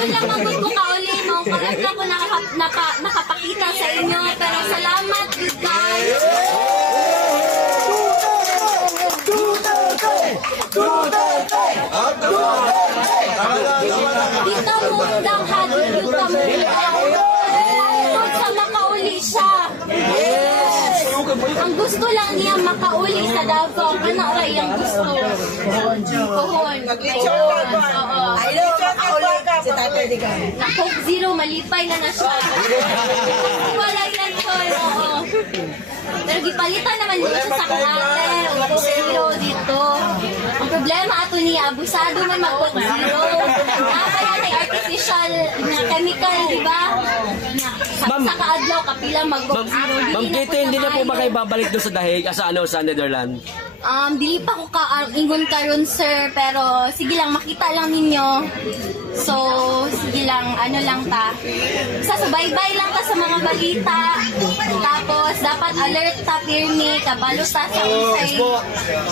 Ako lang magod ko kauli mo. Parang ako nakapakita sa inyo. Pero salamat, good guys. Dito mundang hati, dito mundang. Sa makauli siya. Ang gusto lang niya makauli sa Davao. Ano ray ang gusto? Pohon. Ayaw makauli si Tatay Digay. Na Coke Zero, malipay na na siya. Walay na ito. Pero gipalitan naman dito sa ate. Coke Zero dito. Ang problema ato niya, abusado man mag-Coke Zero. Nakakaya na artificial na chemical, di ba? Sa kaadlaw, kapila mag-Coke Zero. Ma'am Kitty, hindi na po ba kayo babalik doon sa Dahig, sa Netherlands? Dili pa ko ingon karon sir, pero sige lang, makita lang ninyo. So, sige lang, ano lang ta. Subaybay lang ta sa mga balita. Tapos, dapat alert ta, pirmi, kabalo ta sa usay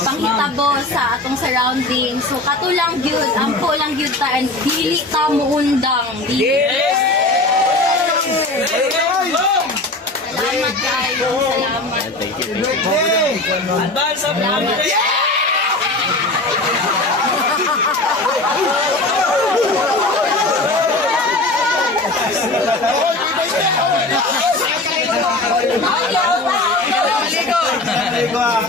panghitabo sa atong surroundings. So, katulang gyud, ampo lang gyud ta, and dili ta muundang. Salamat kayo. Salamat. Salamat.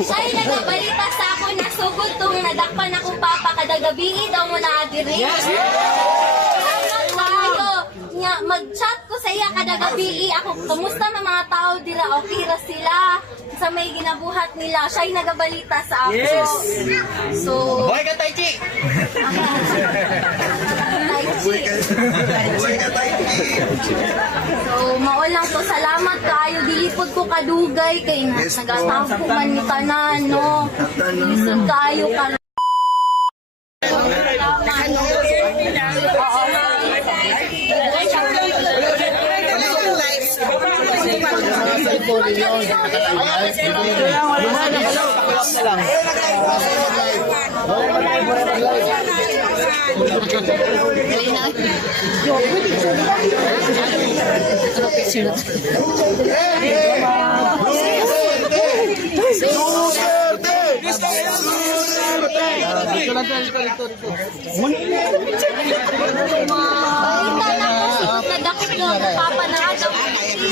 Ay, nagabalita sa ako na sugod tong nadakpan akong papa kada gabi daw mo na adiri. Nga mag-chat ko sa iya kada gabi ako, kumusta na mga tao dira, okay ra sila sa may ginabuhat nila, siya'y nagabalita sa ako. Yes. So buhay ka Taichi. So mao lang to, salamat kaayo, dilipod ko kadugay kay nagataw man ni tanan no. Lisod kaayo ka.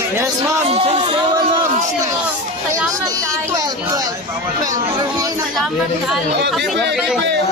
Yes, ma'am. Salamat kayo. Salamat kayo.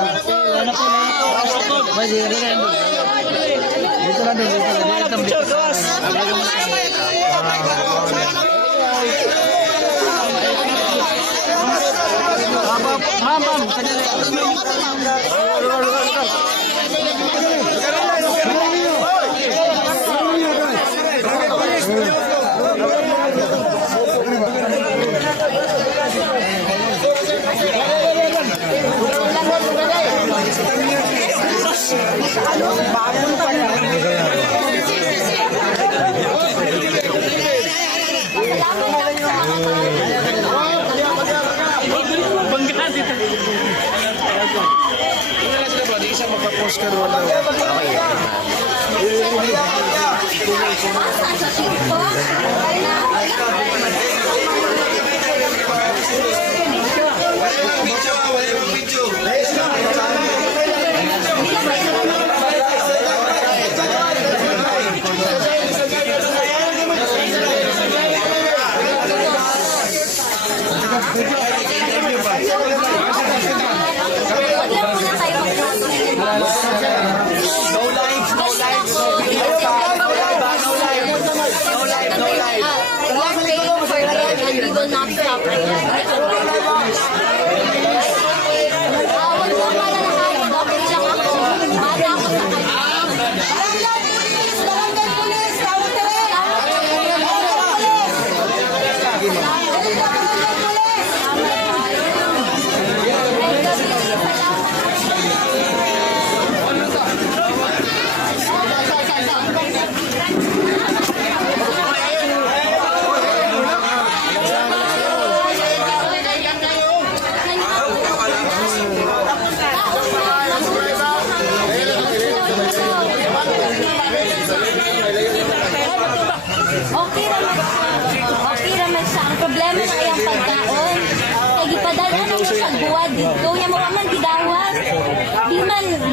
magbuwad dito. Yung mga man gidawas.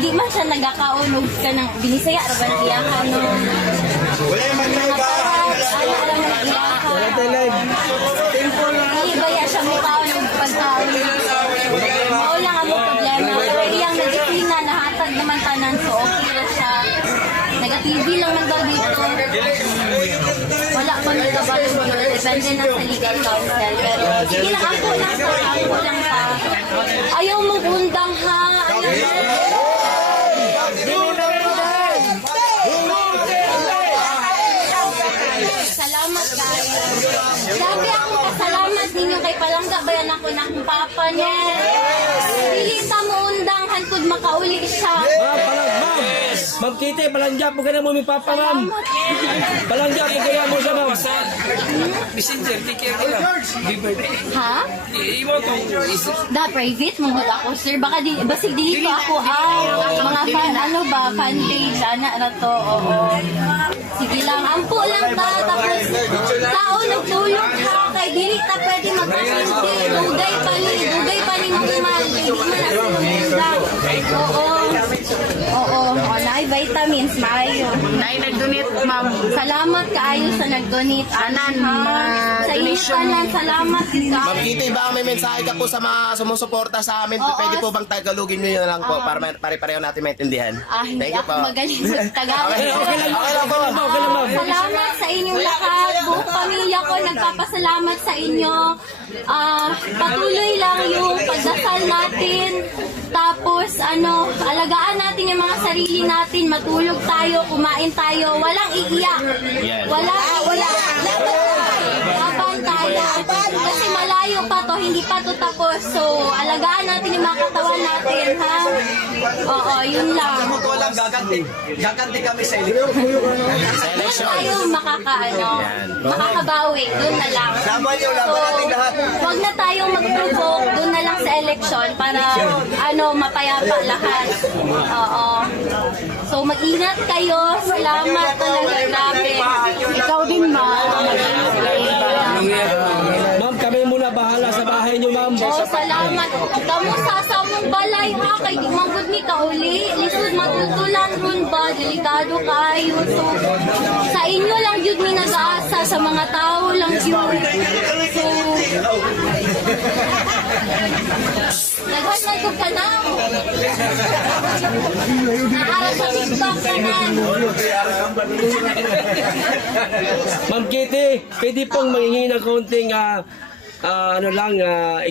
Di man siya nagakaunog ka ng binisaya. Raban iyakan no. Wala yung mag-live Hindi ba yan siya mukaunog pagkaunog? Oo lang ang problema. Pero iyang nagkina, nahatag naman tanan. So okay na siya. Nag-TV lang man daw dito. Wala pa may kabalo dito. Depende na sa legal counsel. Pero sige lang, ako lang pa. Ayaw mo undang ha. Salamat kayo. Grabe akong pasalamat ninyo kay Palangga. Bayan ako ng papa niya. Pilita mo undang hantod makauli siya. Ma'am Kitty, palangga po ka na mo mi papa, ma'am. Palangga po kaya mo siya, ma'am. Messenger, take care ko lang. Ha? Iwan ko. Da private mo ako, sir. Baka basig dili ko ako mga fan fan page ana ra to. Oo. Sige lang, ampo lang ta tapos tao nagtulog ha kay dili ta pwede magpapindi. Dugay pa ni magmal. Di man Oo. Oo, nay vitamins maayo. Nay nag-donate, ma'am. Salamat kaayo sa nag-donate. Anan, sa inyo tanan, salamat. Ma'am Kitty, baka may mensahe ka po sa mga sumusuporta sa amin. Oo. Pwede po bang tagalogin nyo na lang po para pare-pareho natin maintindihan? Hindi Thank you ako po. magaling sa Tagalog. Okay lang po. Salamat sa inyong lahat. Buong pamilya ko nagpapasalamat sa inyo. Patuloy lang yung pagdasal natin. Tapos, alagaan natin yung mga sarili natin. Matulog tayo, kumain tayo. Walang iiyak. Laban tayo. Kasi malayo pa to, hindi pa to tapos. So, alagaan natin yung mga katawan natin, ha? Oo, yun lang. Ito lang, gaganti kami sa eleksyon. Doon tayo makakabawi. Doon na lang. Laban yung laban natin lahat. Huwag na tayong mag-provoke. Doon na lang sa eleksyon para mapayapa lahat. Oo. So, mag-ingat kayo. Salamat talaga. Grabe. Ikaw din, ma'am. Ma'am, kami muna bahala sa bahay niyo, ma'am. Oh, salamat. Kamu sa mong balay ha, kay di manggod ni kauli. Lisod matutulan ron ba, delikado kayo. So, sa inyo lang yun mi nag-aasa, sa mga tao lang yun. So, naghan man ko ka na. Naara sa TikTok ka na. Ma'am Kitty, pwede pong manghingi ng kaunting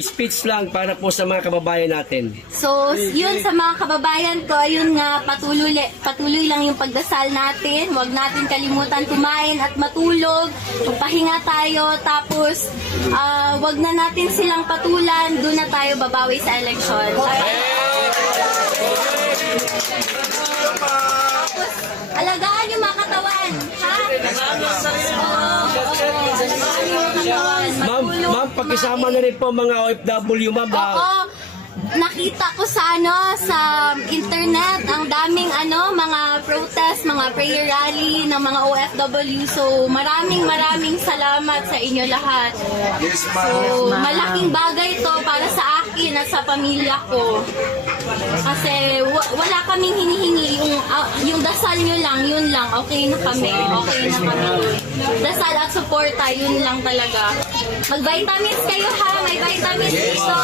speech lang para po sa mga kababayan natin. So, yun sa mga kababayan ko, yun nga, patuloy lang yung pagdasal natin. Huwag natin kalimutan kumain at matulog. Magpahinga tayo. Tapos, huwag na natin silang patulan. Doon na tayo babawi sa eleksyon. Tapos, alagaan yung mga katawan. Ha? Ma'am, pakisama na rin po mga OFW, ma'am. Oo. Nakita ko sa internet ang daming mga protest, mga prayer rally ng mga OFW. So maraming salamat sa inyo lahat. So malaking bagay to para sa akin at sa pamilya ko. Kasi wala kaming hinihingi, yung dasal nyo lang, yun lang, okay na kami. Dasal at suporta, yun lang talaga. Mag-vitamins kayo ha, may vitamins dito.